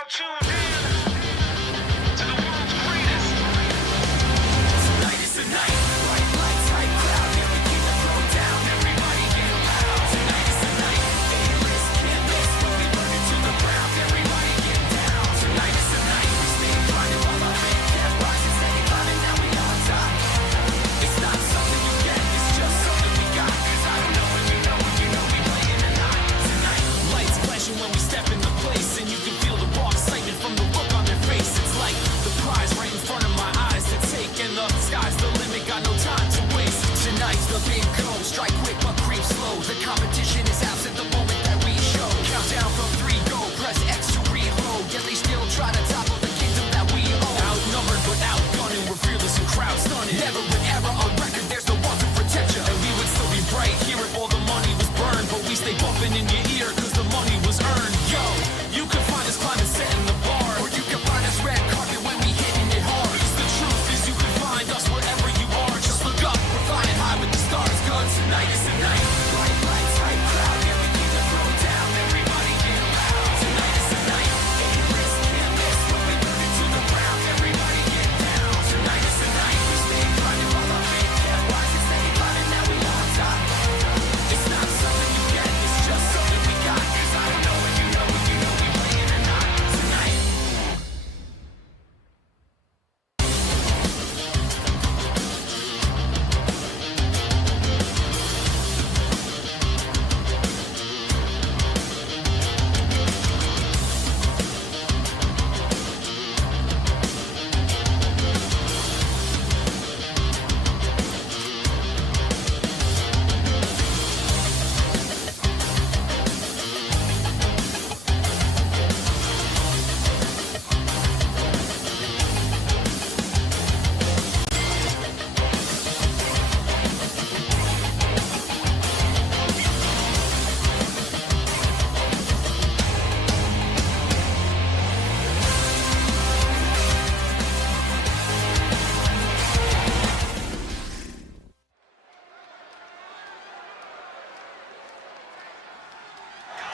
now tuned in to the world's greatest. Tonight is the night. Bright lights, hype crowd. Here we keep the flow down. Everybody get loud. Tonight is the night. A-list, can't miss. When we burn it to the ground. Everybody get down. Tonight is the night. We stay grinding while our big kept rising. Steady climbing, now we on top. It's not something you get. It's just something we got. 'Cause I don't know when you know when you know we playing tonight. Tonight, lights flashing when we step in the place, and you can feel the raw excitement from the look on their face. It's like the prize right in front of my eyes to take, and the sky's the limit, got no time to waste. Tonight's the big go, strike quick but creep slow. The competition is absent the moment that we show. Countdown from 3, go, press X to reload. Yet they still try to topple the kingdom that we own. Outnumbered but outgunning, we're fearless and crowd stunning. Never an error on record, there's no one to protect you. And we would still be right here if all the money was burned, but we stay bumping in your ear 'cause the money was earned. Yo, you can find us climbing, setting the bar, or you can find us red carpet when we hitting it hard. 'Cause the truth is you can find us wherever you are. Just look up, we're flying high with the stars. 'Cause tonight is the night. Bright lights, hype crowd, here we keep the flow down. Everybody get loud. Tonight is the night. A-list, can't miss. When we burn it to the ground. Everybody get down. Tonight is the night. We stay grinding while our big kept rising. Steady climbing, now we on top. It's not something you get. It's just something we got. 'Cause I don't know when you know when you know we playing or not. Tonight.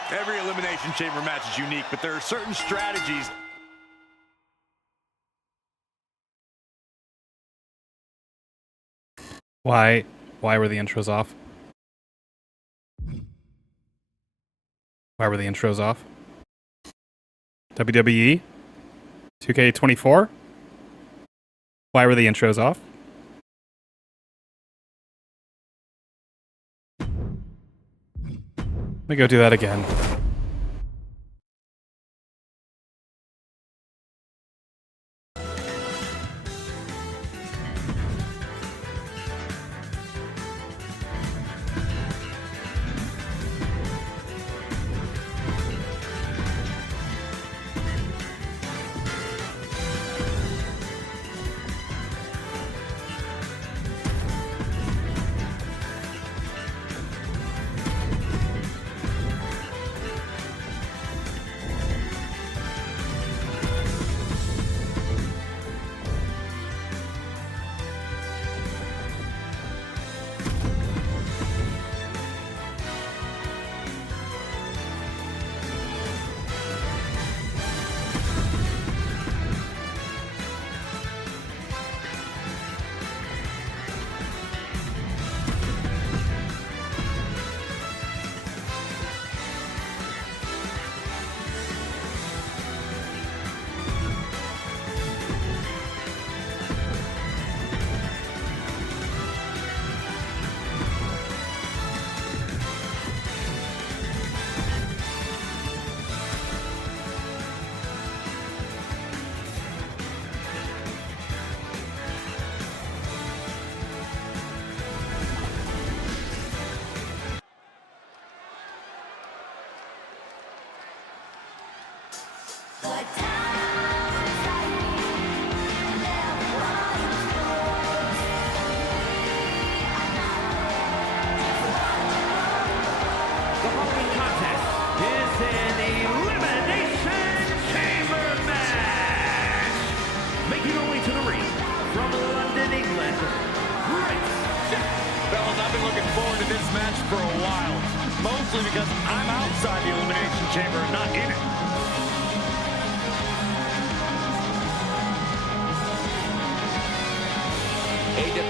Every Elimination Chamber match is unique, but there are certain strategies. Why were the intros off? Why were the intros off? WWE? 2K24? Why were the intros off? Let me go do that again.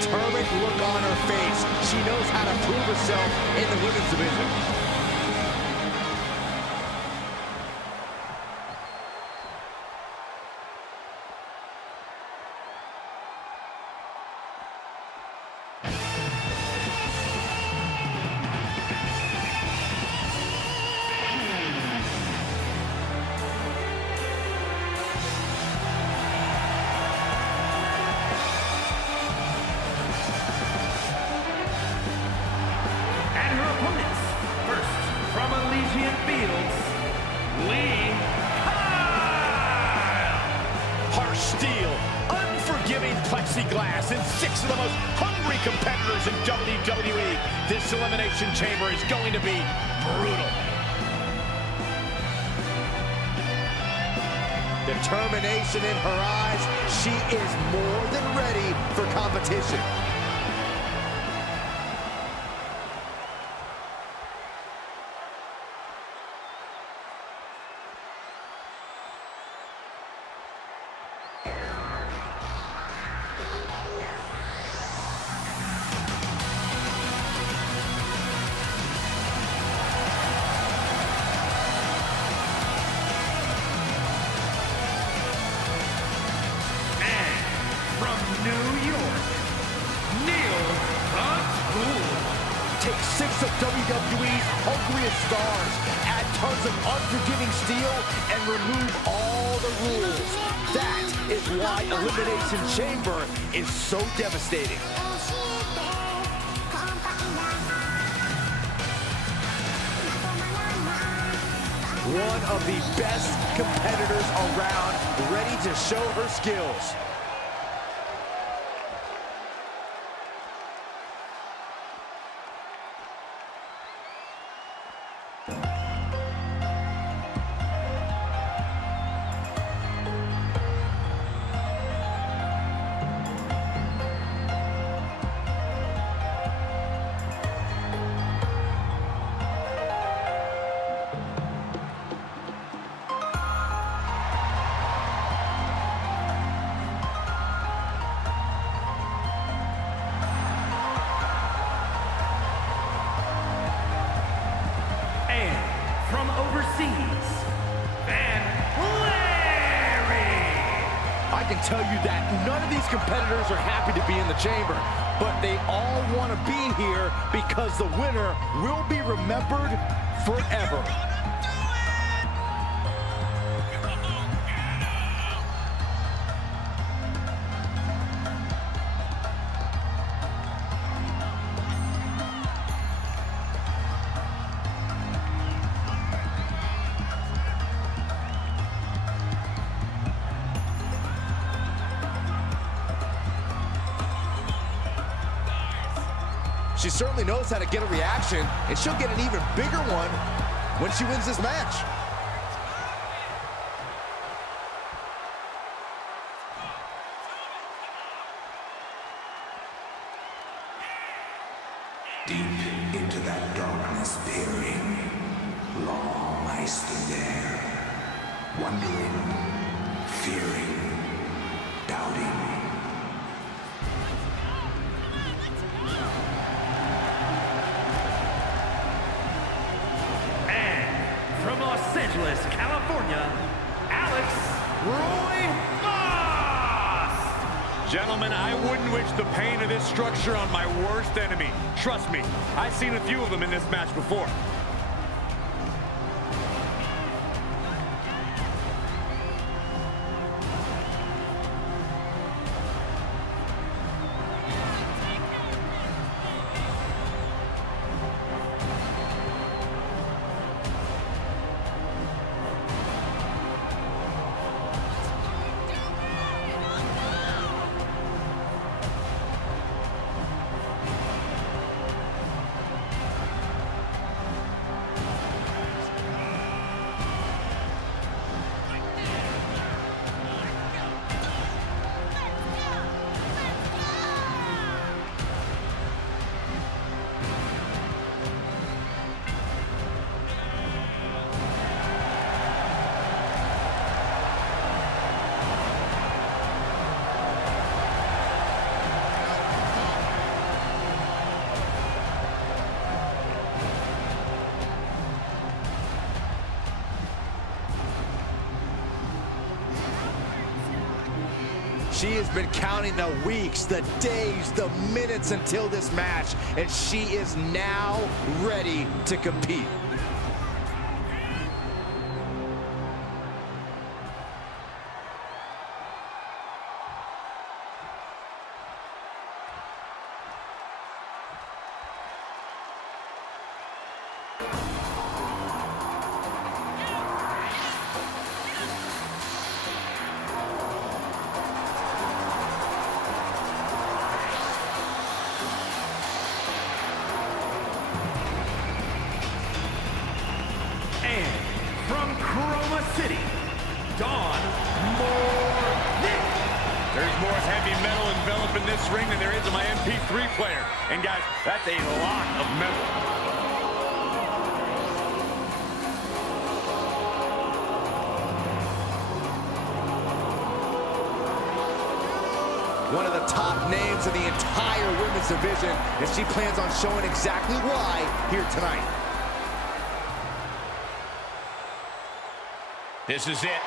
determined look on her face. She knows how to prove herself in the women's division. Steel, unforgiving plexiglass, and 6 of the most hungry competitors in WWE. This Elimination Chamber is going to be brutal. Determination in her eyes. She is more than ready for competition. Take 6 of WWE's hungriest stars, add tons of unforgiving steel, and remove all the rules. That is why Elimination Chamber is so devastating. One of the best competitors around, ready to show her skills. From overseas, I can tell you that none of these competitors are happy to be in the chamber, but they all want to be here because the winner will be remembered forever. She certainly knows how to get a reaction, and she'll get an even bigger one when she wins this match. Deep into that darkness peering, long I stood there, wondering, fearing, doubting. from Los Angeles, California, Alex Roy Moss! Gentlemen, I wouldn't wish the pain of this structure on my worst enemy. Trust me, I've seen a few of them in this match before. She has been counting the weeks, the days, the minutes until this match, and she is now ready to compete. There's more heavy metal enveloping this ring than there is in my MP3 player. And guys, that's a lot of metal. One of the top names in the entire women's division, and she plans on showing exactly why here tonight. This is it.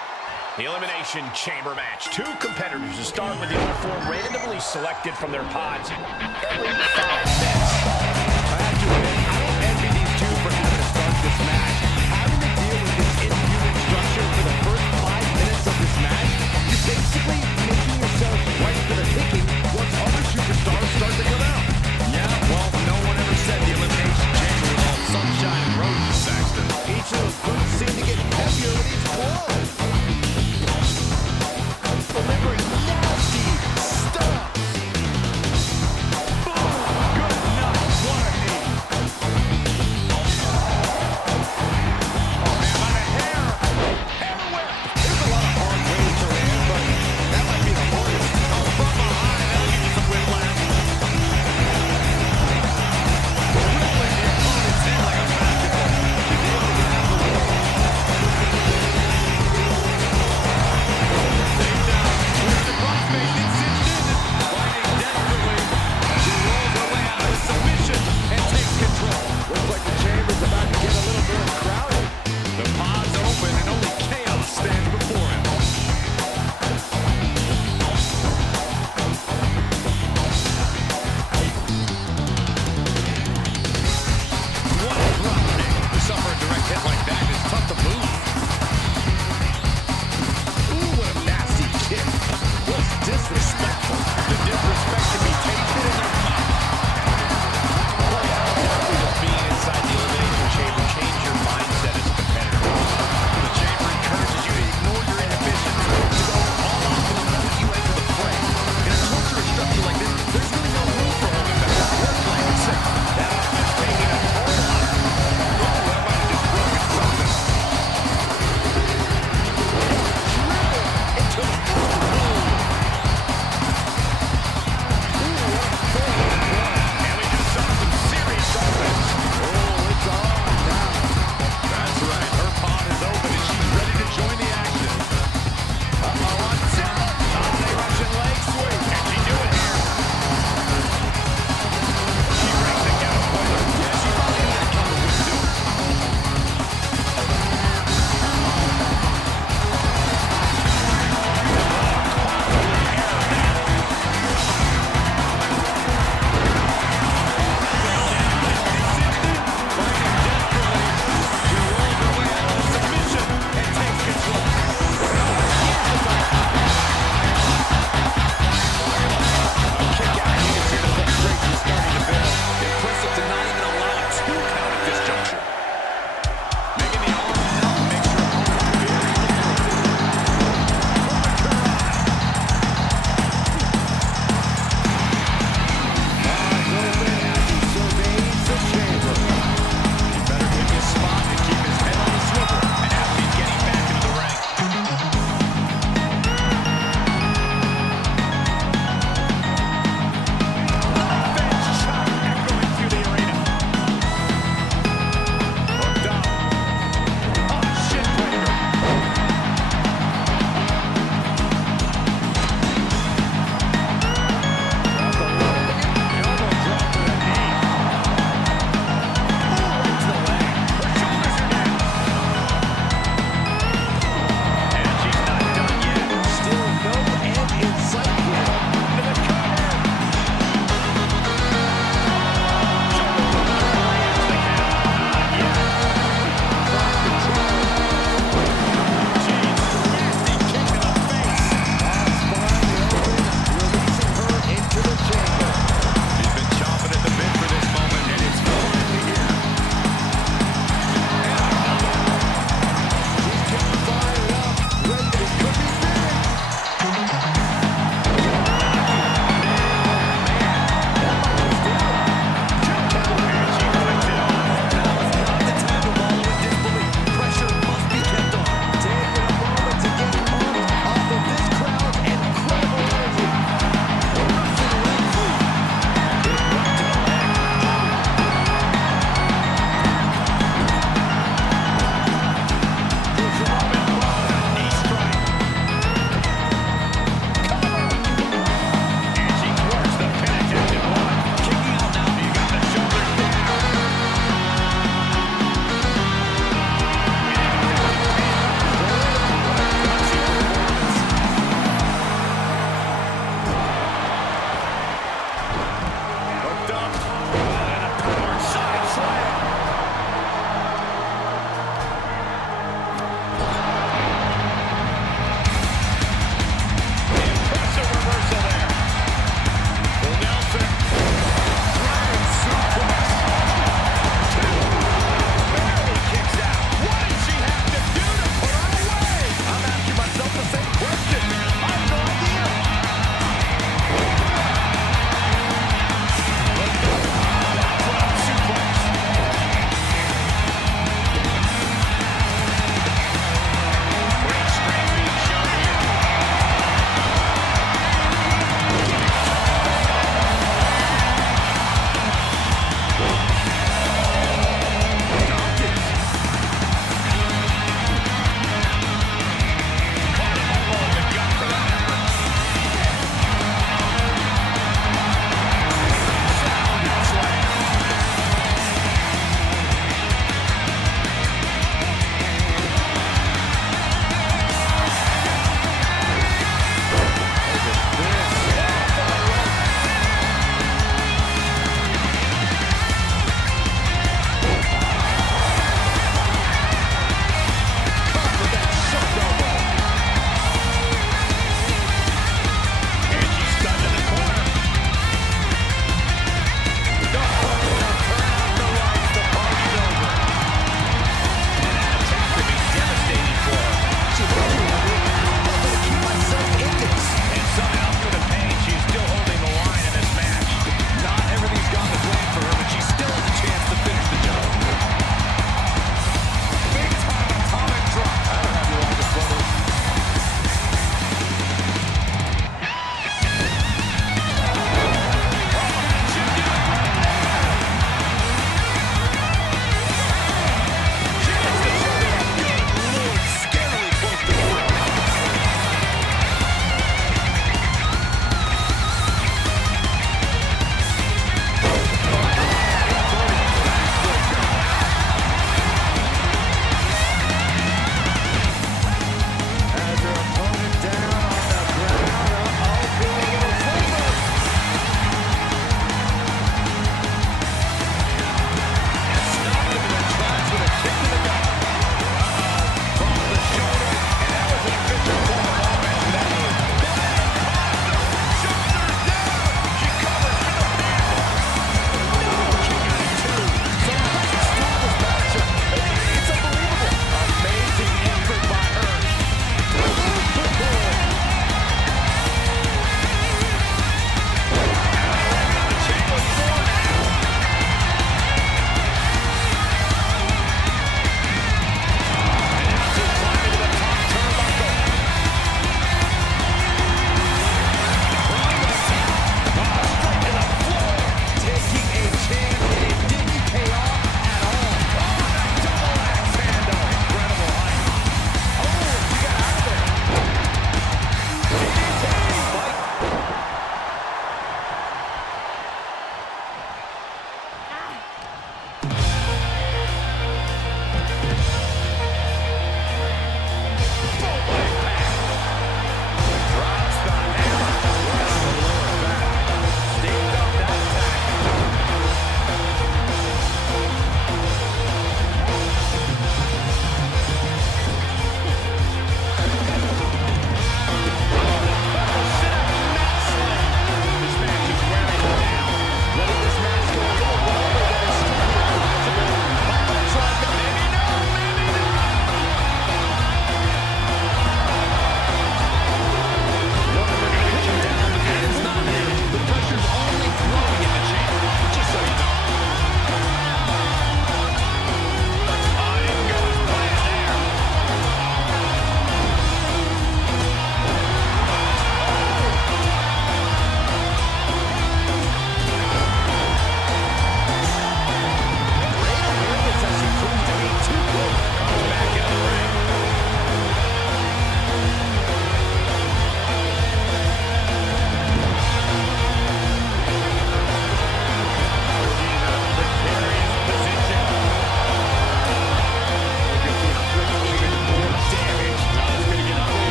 The Elimination Chamber match. Two competitors to start with the other four randomly selected from their pods every 5 minutes. I have to admit, I don't envy these two for having to start this match. Having to deal with this inhuman structure for the first 5 minutes of this match, you're basically making yourself right for the picking once other superstars start to come out. Yeah, well, no one ever said the Elimination Chamber was all sunshine and roses, Saxton. Each of those boots seem to get heavier with each blow. Delivering nasty stuff. Boom! Good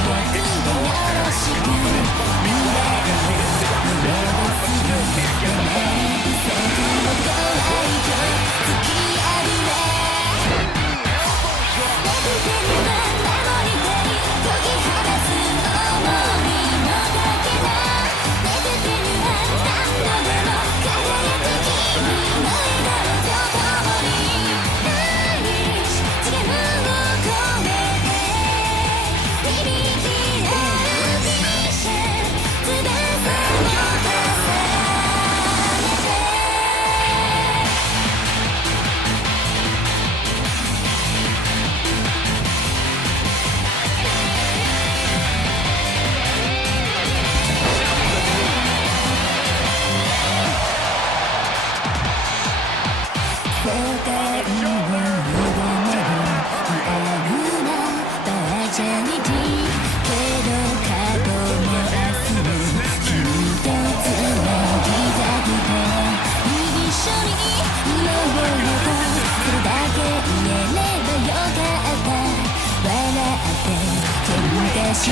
quite extraordinary confidence. Meanwhile, as he is in position, but still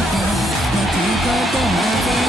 can't get the ball.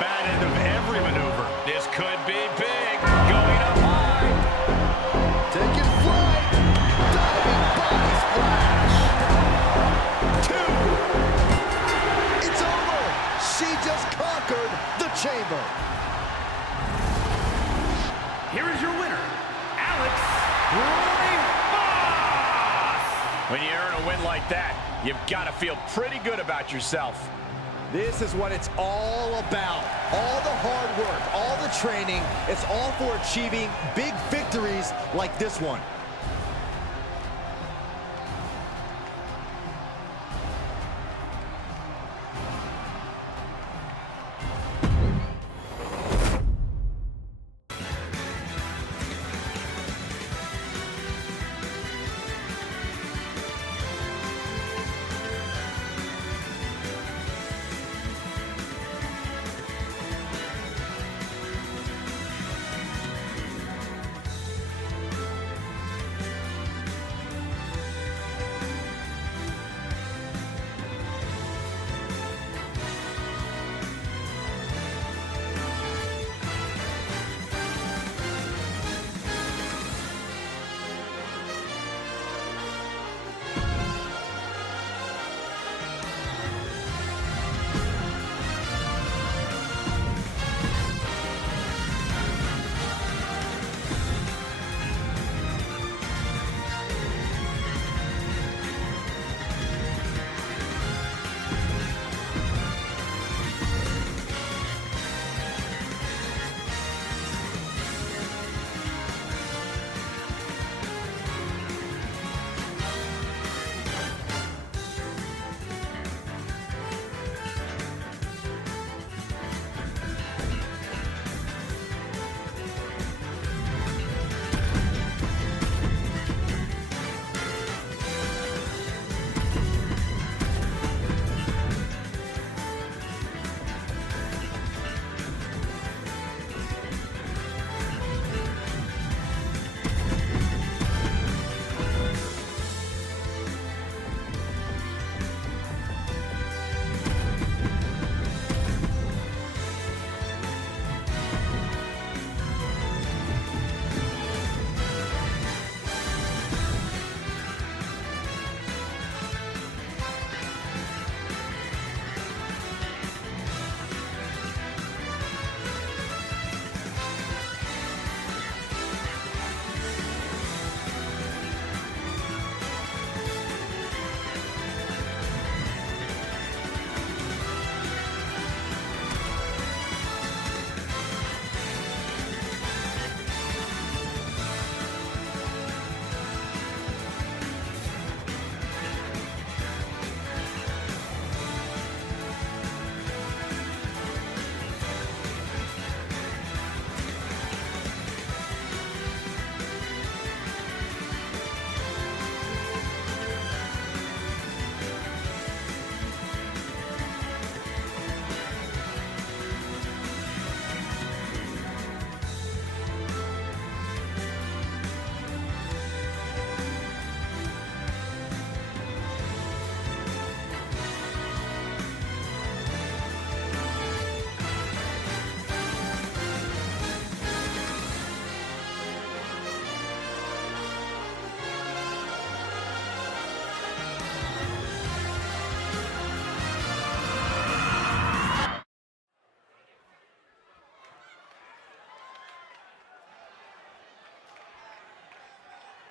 bad end of every maneuver. This could be big. Going up high. Taking flight. Diving body splash. 2. It's over. She just conquered the chamber. Here is your winner, Alex Roy. When you earn a win like that, you've got to feel pretty good about yourself. This is what it's all about. All the hard work, all the training, it's all for achieving big victories like this one.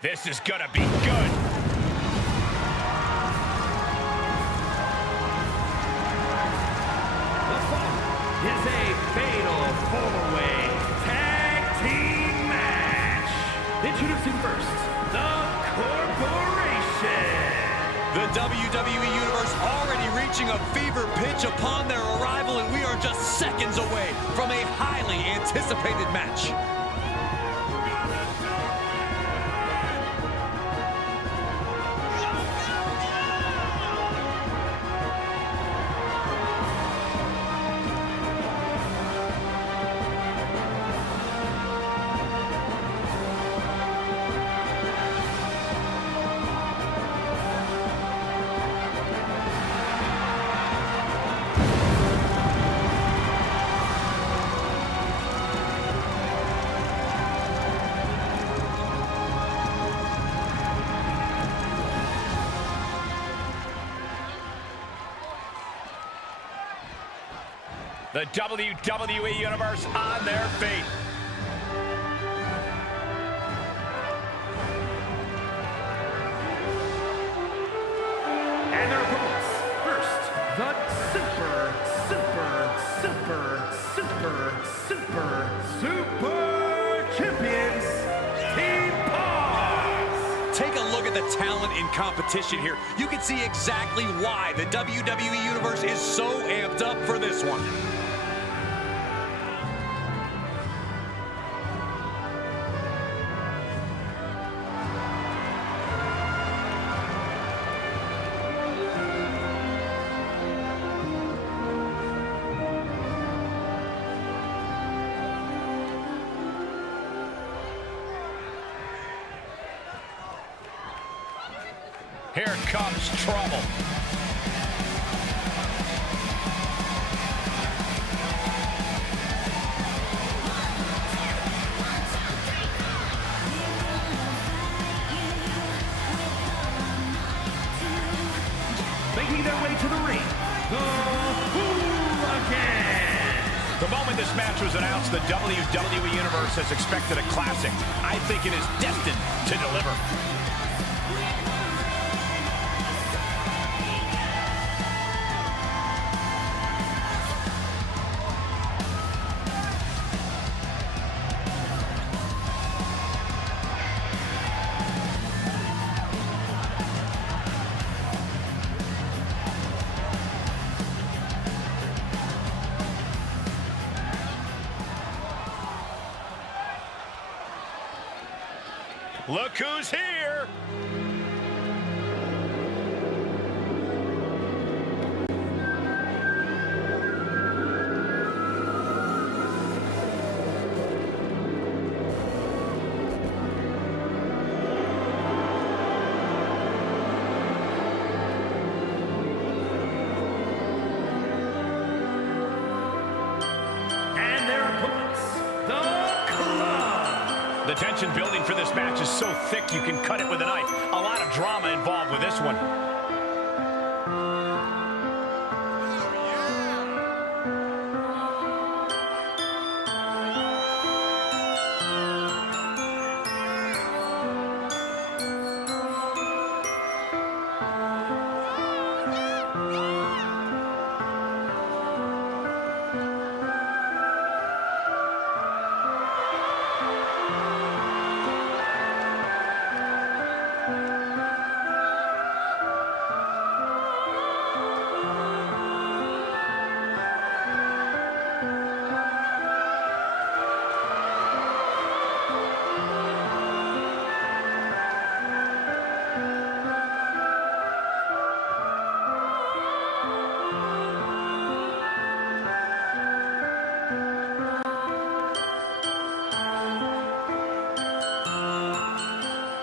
This is gonna be good. The fight is a fatal four-way tag team match. Introducing first, the Corporation. The WWE Universe already reaching a fever pitch upon their arrival, and we are just seconds away from a highly anticipated match. The WWE Universe on their feet. And their opponents, first, the super champions, Team Pause. Take a look at the talent in competition here. You can see exactly why the WWE Universe is so amped up for this one. Here comes trouble. Making their way to the ring, the Hooligans. The moment this match was announced, the WWE Universe has expected a classic. I think it is destined to deliver. Look who's here! And their opponents, the Club. The tension building for this match is so thick you can cut it with a knife. A lot of drama involved with this one.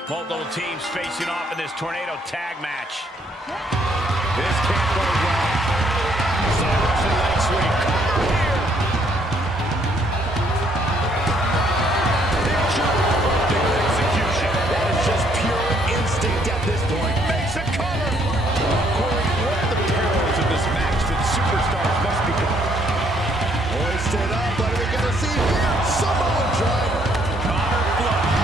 Both little teams facing off in this tornado tag match. This can't go wrong. Russian leg sweep. Cover here. Picture perfect execution. That is just pure instinct at this point. Makes a cover. Corey, what are the perils of this match that superstars must be? Hoisted up. What are we going to see here? Samoa driver. Connor flush.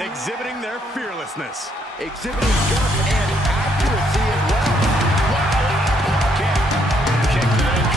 exhibiting their fearlessness. Exhibiting guts and accuracy as well. Kick to the cover.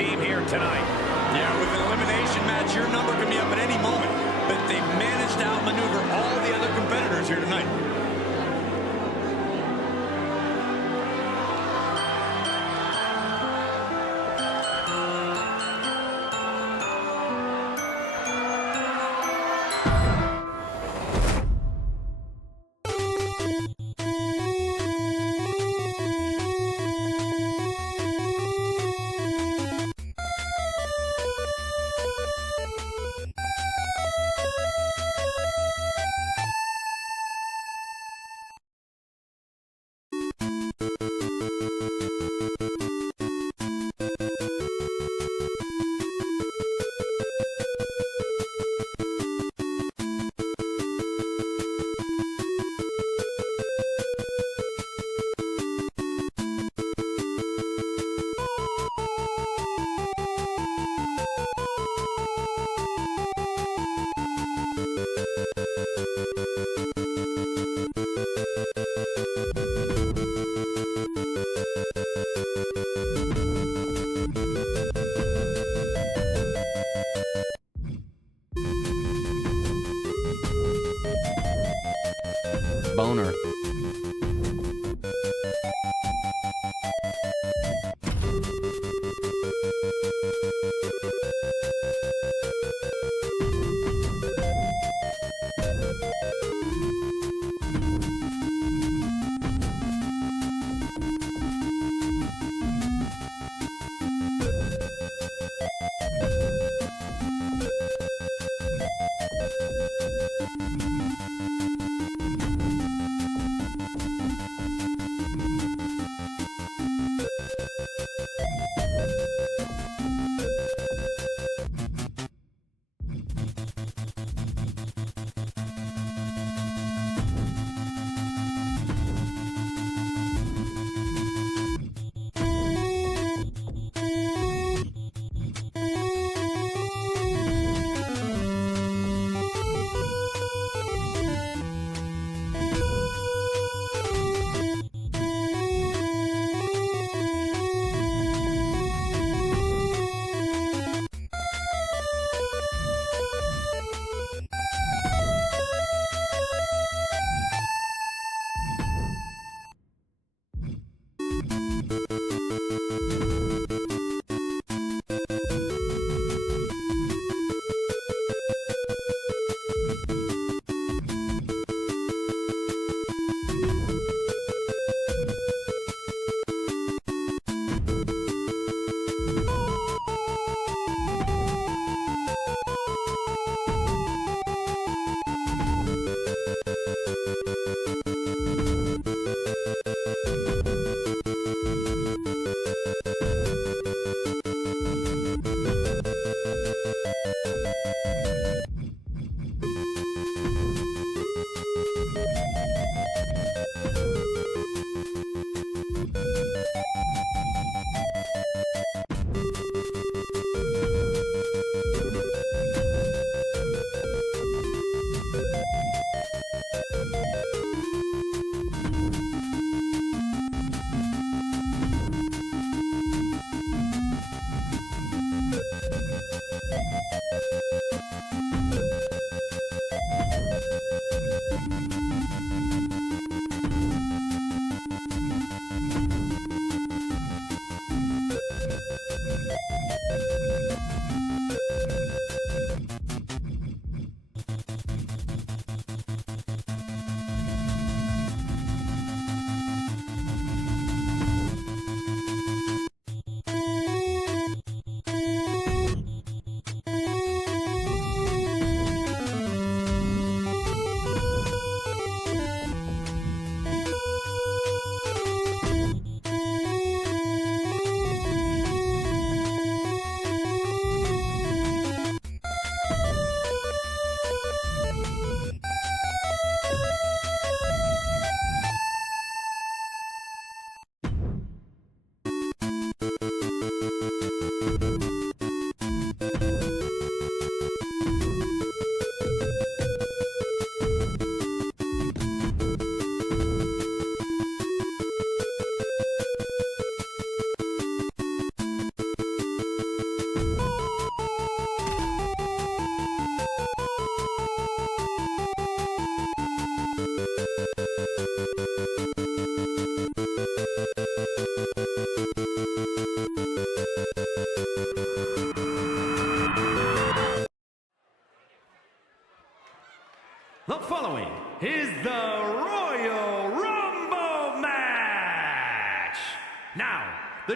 team here tonight. Yeah, with an elimination match, your number can be up at any moment, but they've managed to outmaneuver all the other competitors here tonight. Boner.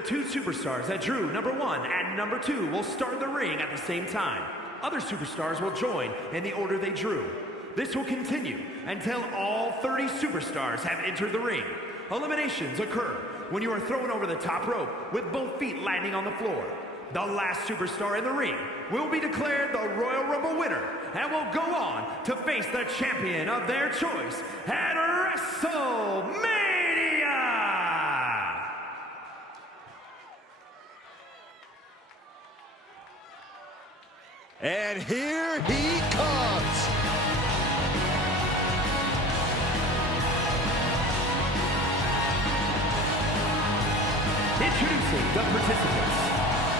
two superstars that drew number 1 and number 2 will start the ring at the same time. Other superstars will join in the order they drew. This will continue until all 30 superstars have entered the ring. Eliminations occur when you are thrown over the top rope with both feet landing on the floor. The last superstar in the ring will be declared the Royal Rumble winner and will go on to face the champion of their choice at WrestleMania! And here he comes. Introducing the participants.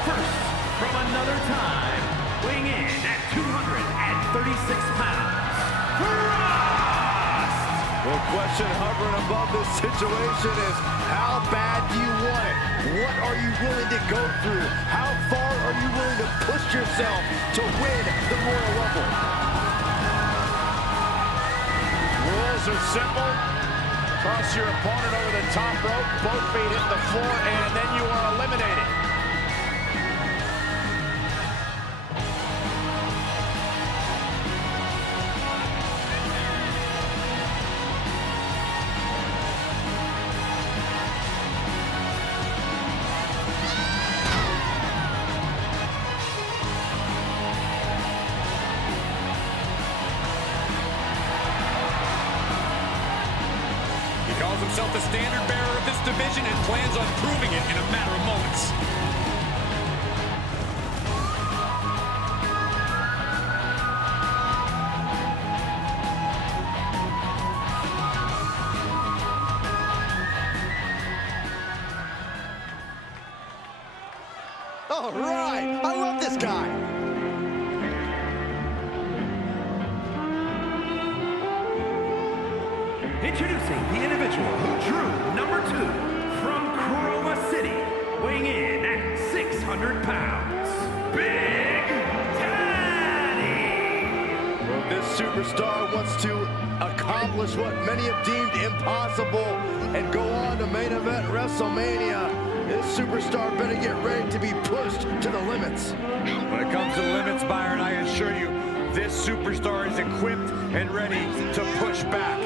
First, from another time, weighing in at 236 pounds, Frost! The question hovering above this situation is, how bad do you want it? What are you willing to go through? How far are you willing to push yourself to win the Royal Rumble? Rules are simple. Cross your opponent over the top rope, both feet hit the floor, and then you are eliminated. Himself the standard bearer of this division and plans on proving it in a matter of moments. All right, I love this guy. Introducing the individual who drew number 2 from Chroma City, weighing in at 600 pounds, Big Daddy! Well, this superstar wants to accomplish what many have deemed impossible and go on to main event WrestleMania. This superstar better get ready to be pushed to the limits. When it comes to limits, Byron, I assure you, this superstar is equipped and ready to push back.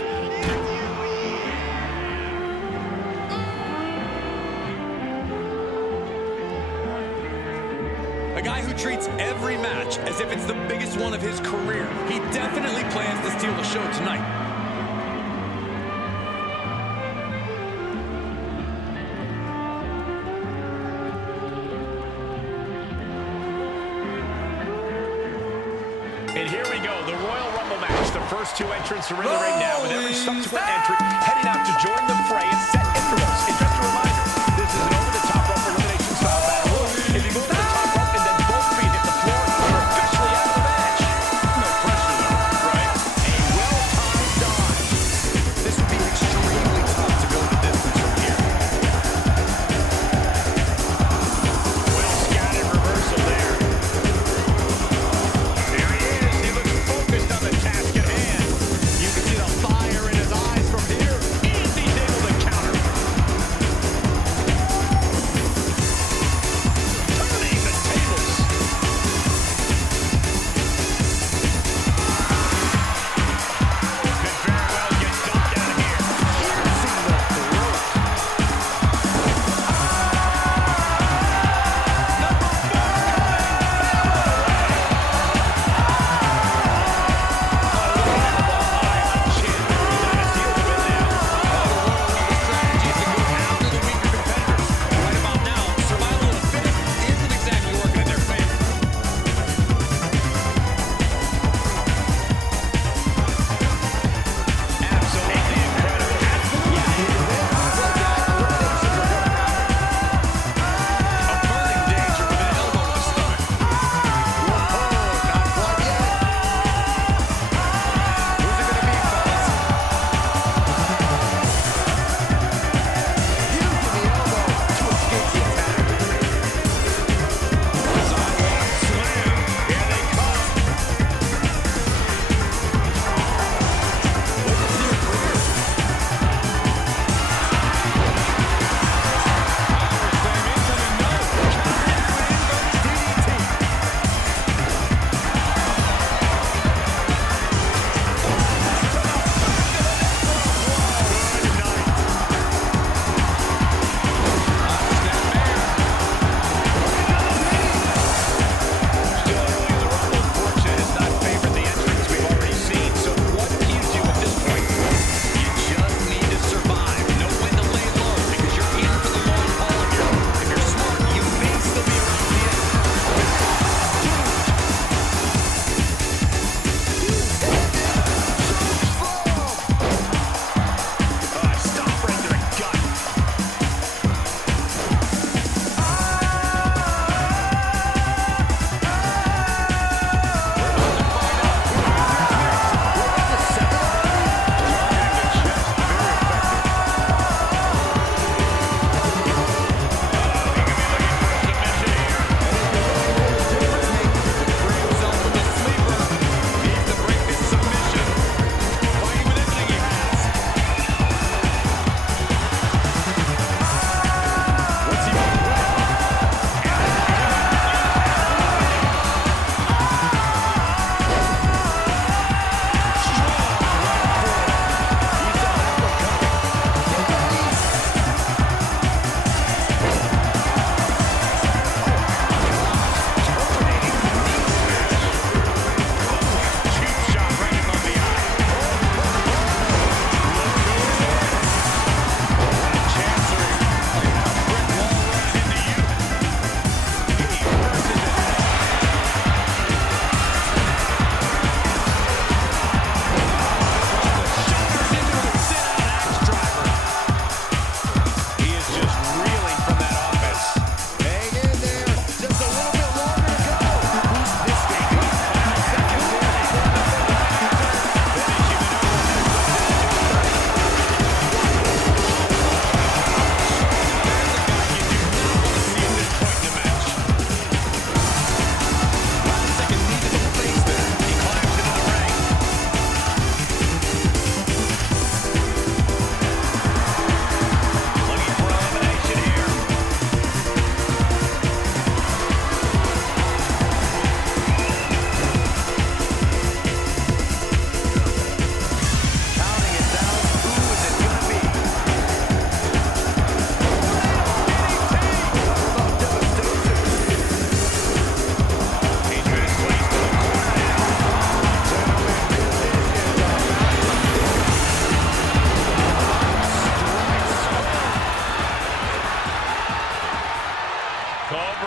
A guy who treats every match as if it's the biggest one of his career. He definitely plans to steal the show tonight. And here we go, the Royal Rumble match. The first 2 entrants are in the ring now, with every subsequent entrant heading out to join the fray at set intervals. And just a reminder, this is an over-the-top rope elimination style battle. If you go to the top rope and then both feet hit the floor, you're officially out of the match. No pressure though, right? A well-timed dive. This would be extremely tough to go the distance from here. Well scattered reversal there. There he is. He looks focused on the task at hand. You can see the fire in his eyes from here. And he's able to counter.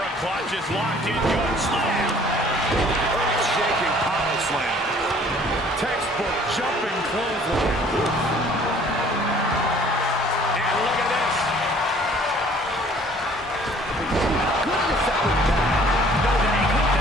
for a clutch is locked in. Good slam. Earth-shaking power slam. Textbook jumping clothesline. And look at this. Goodness, that was bad. No, that ain't good.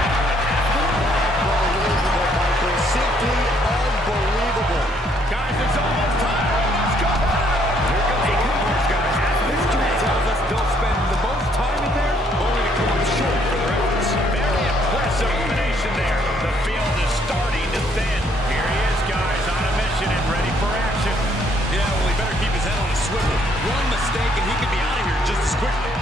Unbelievable, Michael. Simply unbelievable. Guys, it's almost time. Let's go. Here comes the rumors, guys. History tells us they'll spend the most time in there, only to come up short for their efforts. Very impressive elimination there. The field is starting to thin. Here he is, guys, on a mission and ready for action. Yeah, well, he better keep his head on a swivel. One mistake and he could be out of here just as quickly.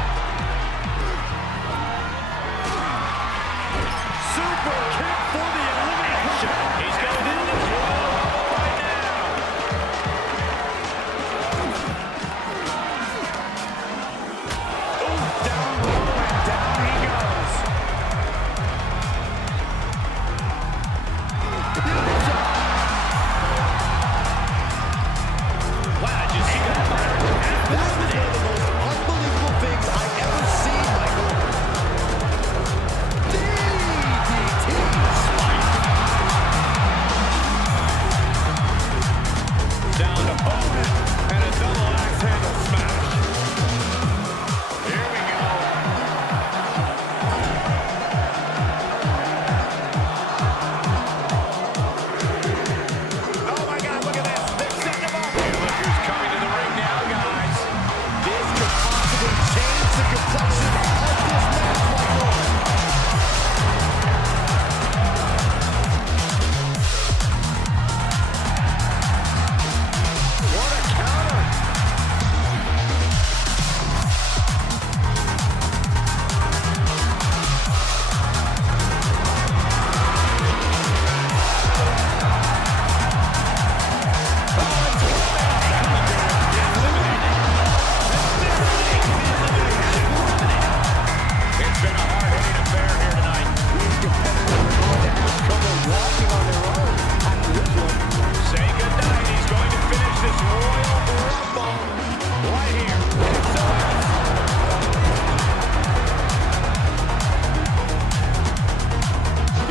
Super kick for the elimination. He's going in the Royal Rumble right now. Ooh, down low and down he goes. Wow, did you see that? That was one of the most unbelievable things I've ever seen, Michael. DDT spike. Down to Bowman and a double axe handle smash. Here we go. Oh my God, look at this. They're setting him up. And look who's coming to the ring now, guys. This could possibly change the complexion of this match, Michael. What a counter. It's been a hard-hitting affair here tonight. These competitors are going to have trouble walking on their own after this one. Say goodnight. He's going to finish this Royal Rumble right here.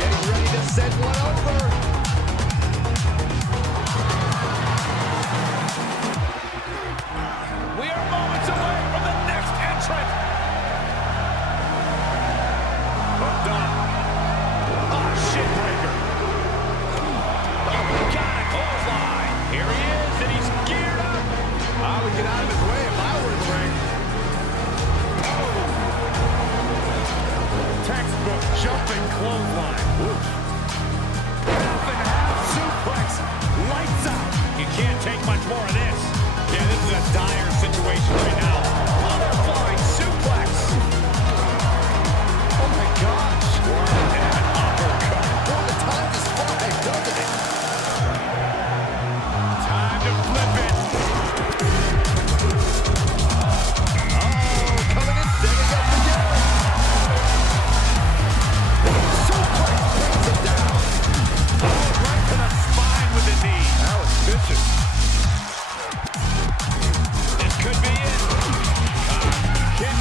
Getting ready to send one over. We are moments away from the next entrant. Hooked up. Oh, shit breaker. Oh, God, a clothesline. Here he is, and he's geared up. I would get out of his way if I were in the ring. Oh. Textbook jumping clothesline. Oof. Half and half suplex. Lights out. You can't take much more of this. Yeah, this is a dire situation right now. Butterfly suplex. Oh my gosh. And an uppercut. Boy, the time just flies, doesn't it? Time to flip it. Oh, coming in big again again. Suplex brings him down. Oh, right to the spine with the knee. That was vicious. This could be it. Kick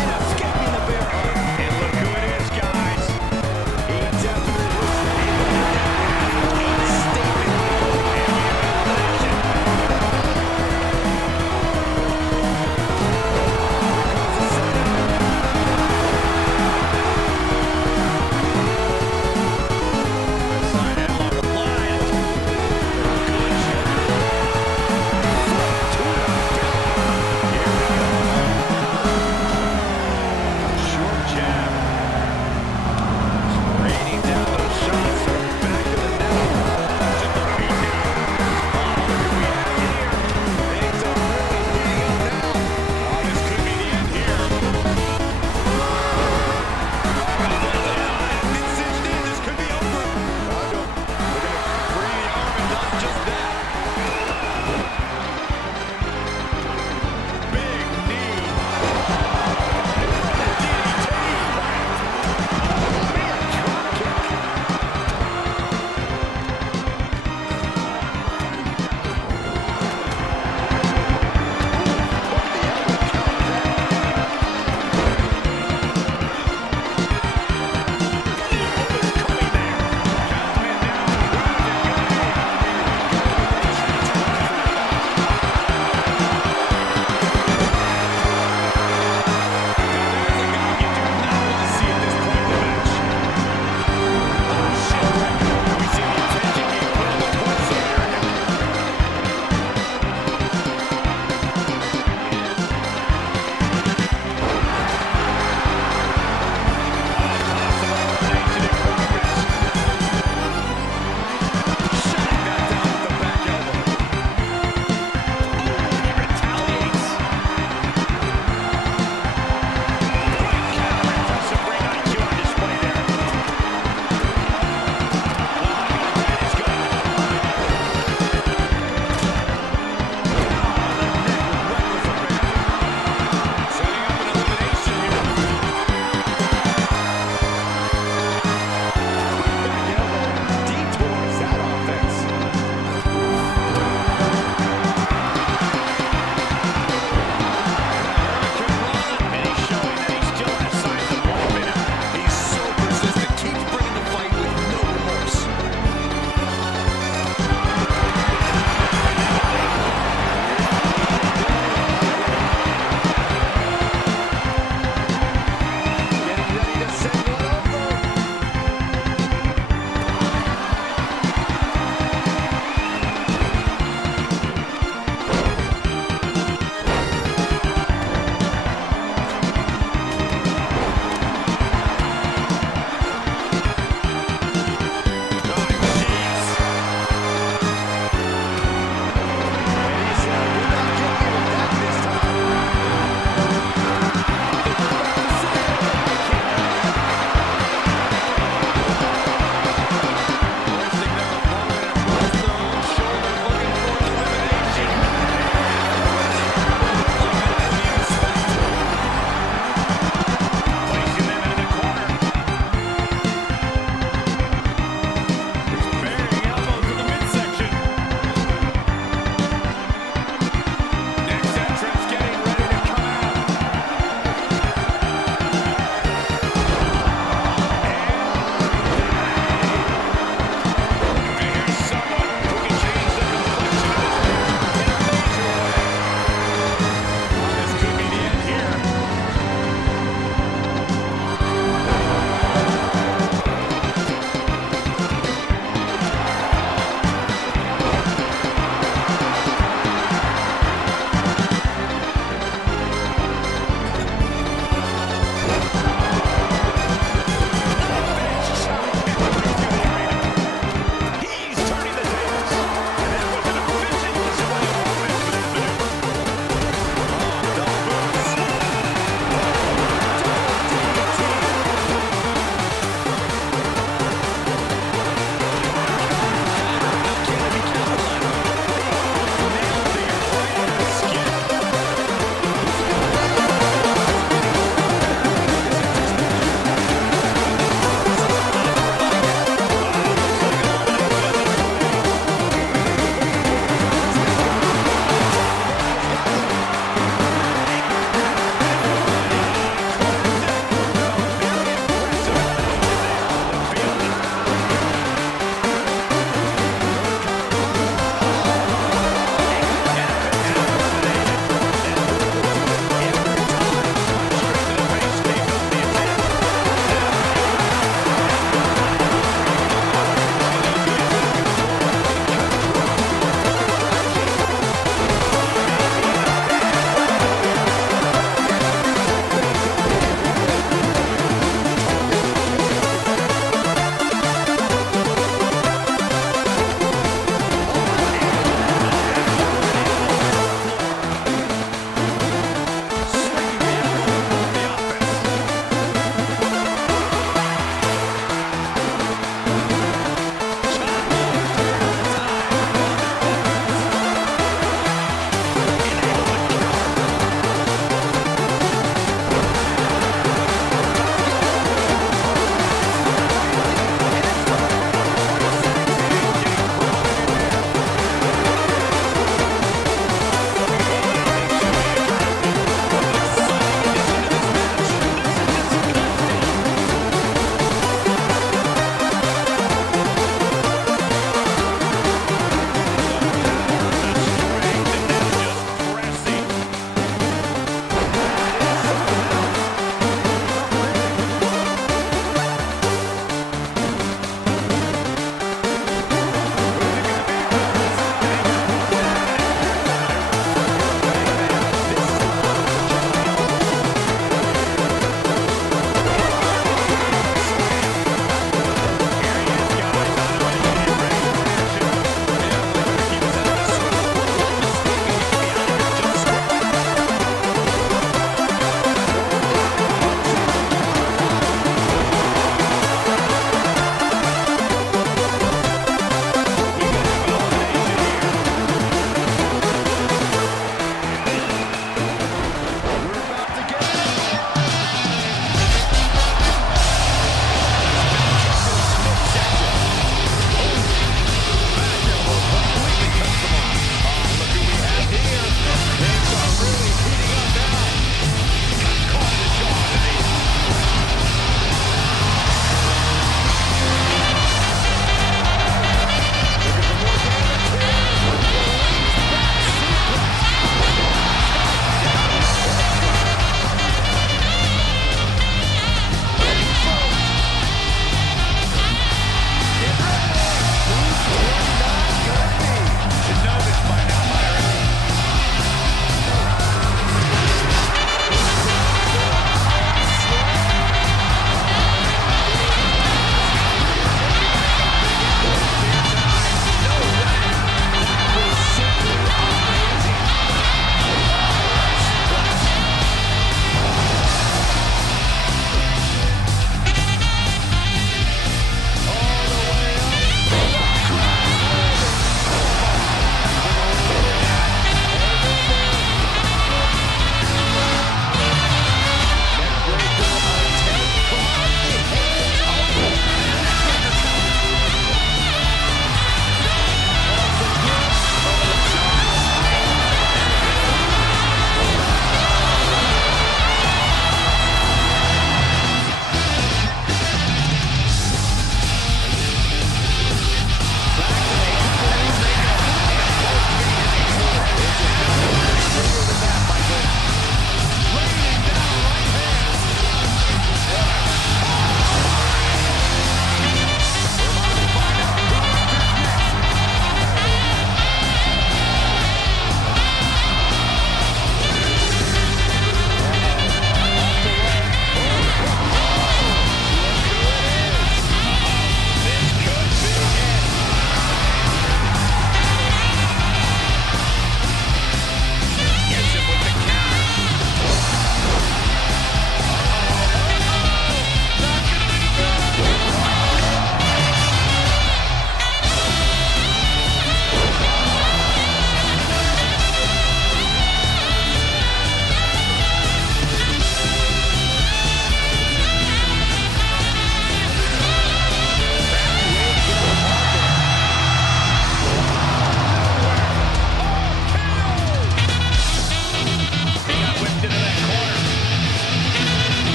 And escaping the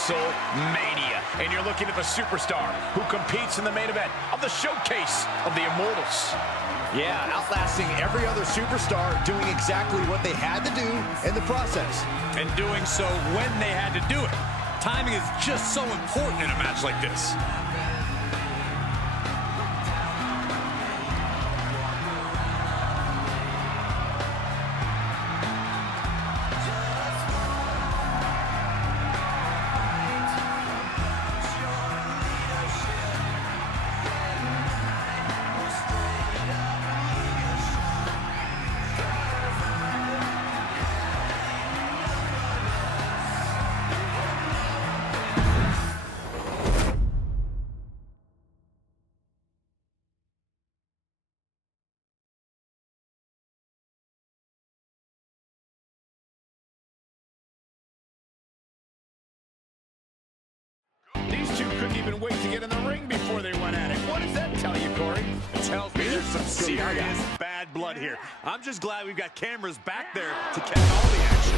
WrestleMania. And you're looking at the superstar who competes in the main event of the showcase of the Immortals. Yeah, outlasting every other superstar, doing exactly what they had to do in the process. And doing so when they had to do it. Timing is just so important in a match like this. These two couldn't even wait to get in the ring before they went at it. What does that tell you, Corey? It tells me there's some serious bad blood here. I'm just glad we've got cameras back there to catch all the action.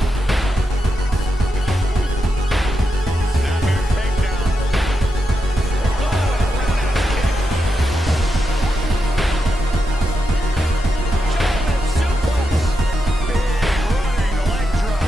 Snapmare takedown. Oh, roundhouse kick. German suplex. Big running leg drop.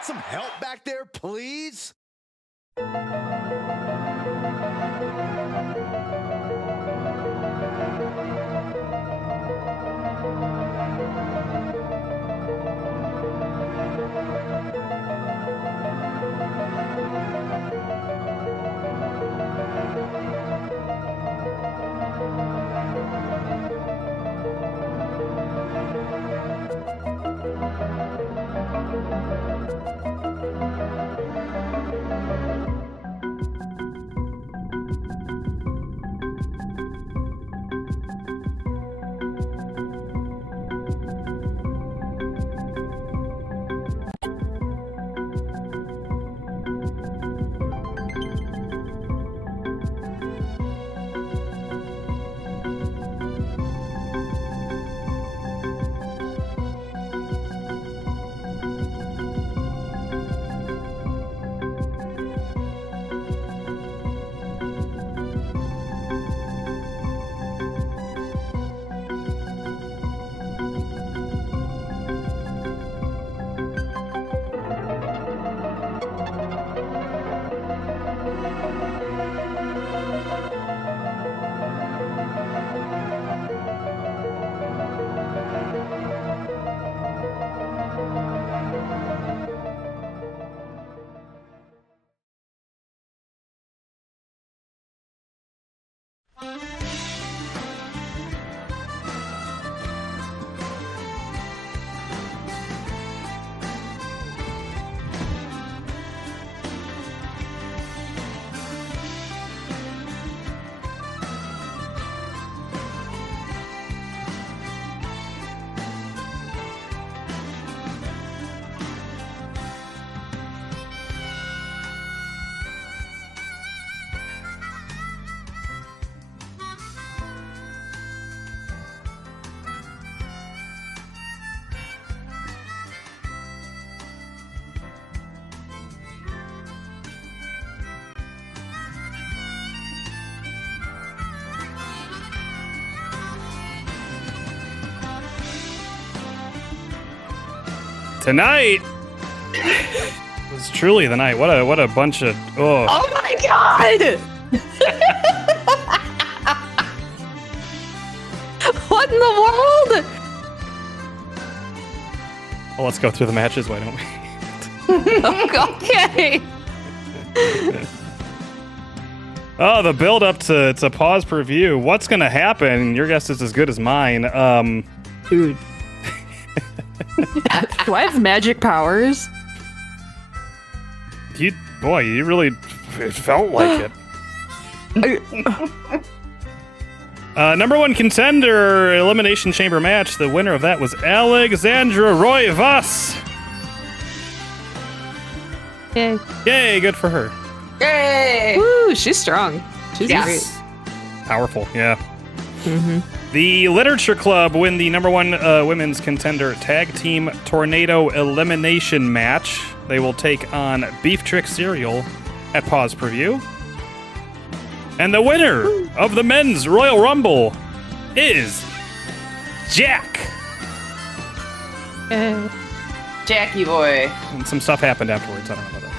get some help back there, please? Tonight was truly the night. What a bunch of Oh my god! What in the world? Well, let's go through the matches. Why don't we? Okay. Oh, the build up to pause per view. What's gonna happen? Your guess is as good as mine. Dude. Do I have magic powers? You really it felt like it. Number one contender elimination chamber match. The winner of that was Alexandra Roy Voss. Yay. Yay, good for her. Yay! Woo, she's strong. She's great. Powerful, yeah. Mm-hmm. The Literature Club win the number one women's contender tag team tornado elimination match. They will take on Beef Trick Cereal at pause per view. And the winner of the men's Royal Rumble is Jack. Jackie boy. And some stuff happened afterwards. I don't know about that.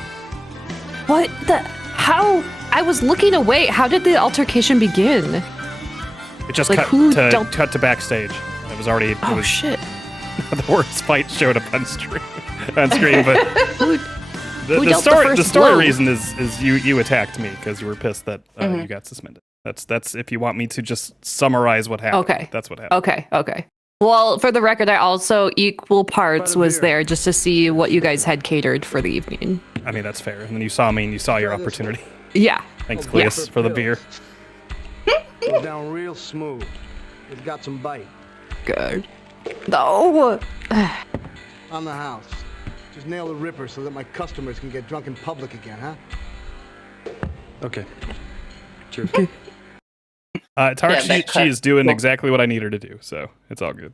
What the? How? I was looking away. How did the altercation begin? It just Like, who dumped- cut to backstage. It was already Oh, it was shit. the worst fight showed up on screen, but Who the dealt the story first the story blow? reason is you attacked me because you were pissed that you got suspended. That's if you want me to just summarize what happened. Okay. That's what happened. Okay. Well, for the record, I also equal parts was there just to see what you guys had catered for the evening. I mean, that's fair. And then you saw me and you saw your opportunity. Yeah. Thanks, Cleus, for the beer. Goes down real smooth. It's got some bite. Good. No. On the house. Just nail the ripper so that my customers can get drunk in public again, huh? Okay. Cheers. Tara, Yeah, that she is cut. doing exactly what I need her to do, so it's all good.